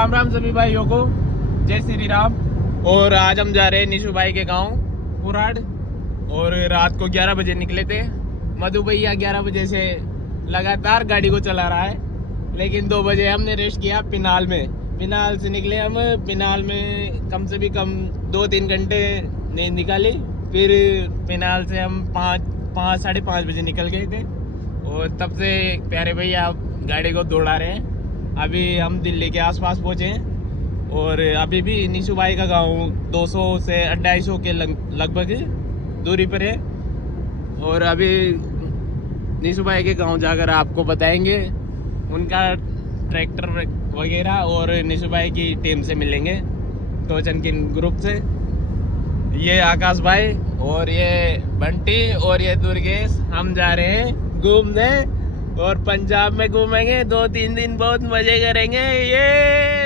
राम राम सभी भाइयों को, जय श्री राम। और आज हम जा रहे हैं निशु भाई के गांव पुराड़। और रात को 11 बजे निकले थे। मधु भैया 11 बजे से लगातार गाड़ी को चला रहा है, लेकिन 2 बजे हमने रेस्ट किया पिनाल में। पिनाल से निकले हम। पिनाल में कम से भी कम 2-3 घंटे नींद निकाली। फिर पिनाल से हम 5-5:30 बजे निकल गए थे। और तब से प्यारे भैया गाड़ी को दौड़ा रहे हैं। अभी हम दिल्ली के आसपास पहुंचे हैं। और अभी भी निशु भाई का गांव 200 से 250 के लगभग दूरी पर है। और अभी निशु भाई के गांव जाकर आपको बताएंगे उनका ट्रैक्टर वगैरह, और निशु भाई की टीम से मिलेंगे, टोचन किन ग्रुप से। ये आकाश भाई और ये बंटी और ये दुर्गेश। हम जा रहे हैं घूमने और पंजाब में घूमेंगे 2-3 दिन, बहुत मजे करेंगे। ये